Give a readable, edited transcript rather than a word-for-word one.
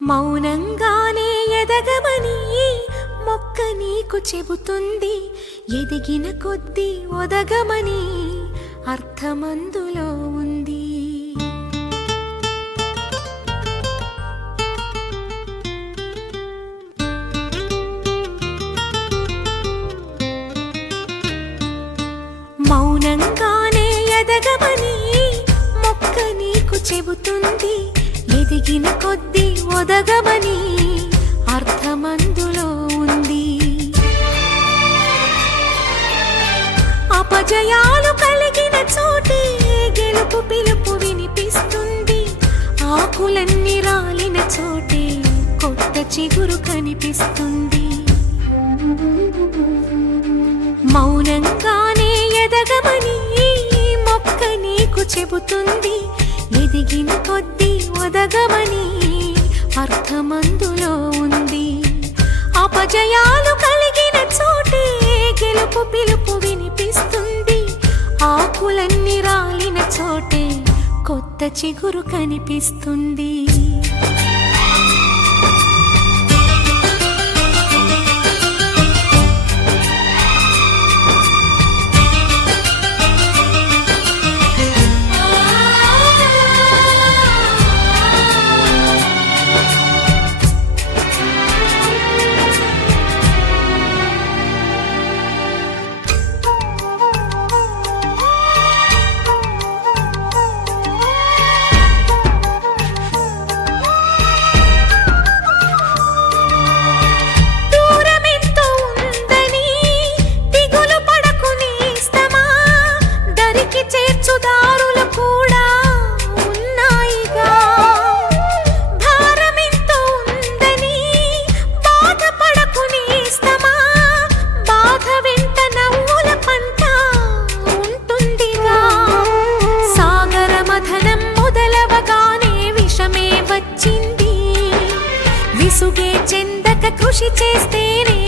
మౌనంగానే ఎదగమని మొక్క నీకు చెబుతుంది. ఎదిగిన కొద్దీ ఒదగమని అర్థమందులో ఉంది. మౌనంగానే ఎదగమని మొక్క నీకు చెబుతుంది. ఎదిగిన కొద్దీ ఒదగమని అర్థమందులో ఉంది. అపజయాలు కలిగిన చోటే గెలుపు పిలుపు వినిపిస్తుంది. ఆకులన్నీ రాలిన చోటే కొత్త చిగురు కనిపిస్తుంది. మౌనంగానే ఎదగమని మొక్క నీకు చెబుతుంది. ఎదిగిన కొద్దీ ఒదగమని అర్థమందులో ఉంది. అపజయాలు కలిగిన చోటే గెలుపు పిలుపు వినిపిస్తుంది. ఆకులన్నీ రాలిన చోటే కొత్త చిగురు కనిపిస్తుంది. విసుగే చెందక కృషి చేస్తేనే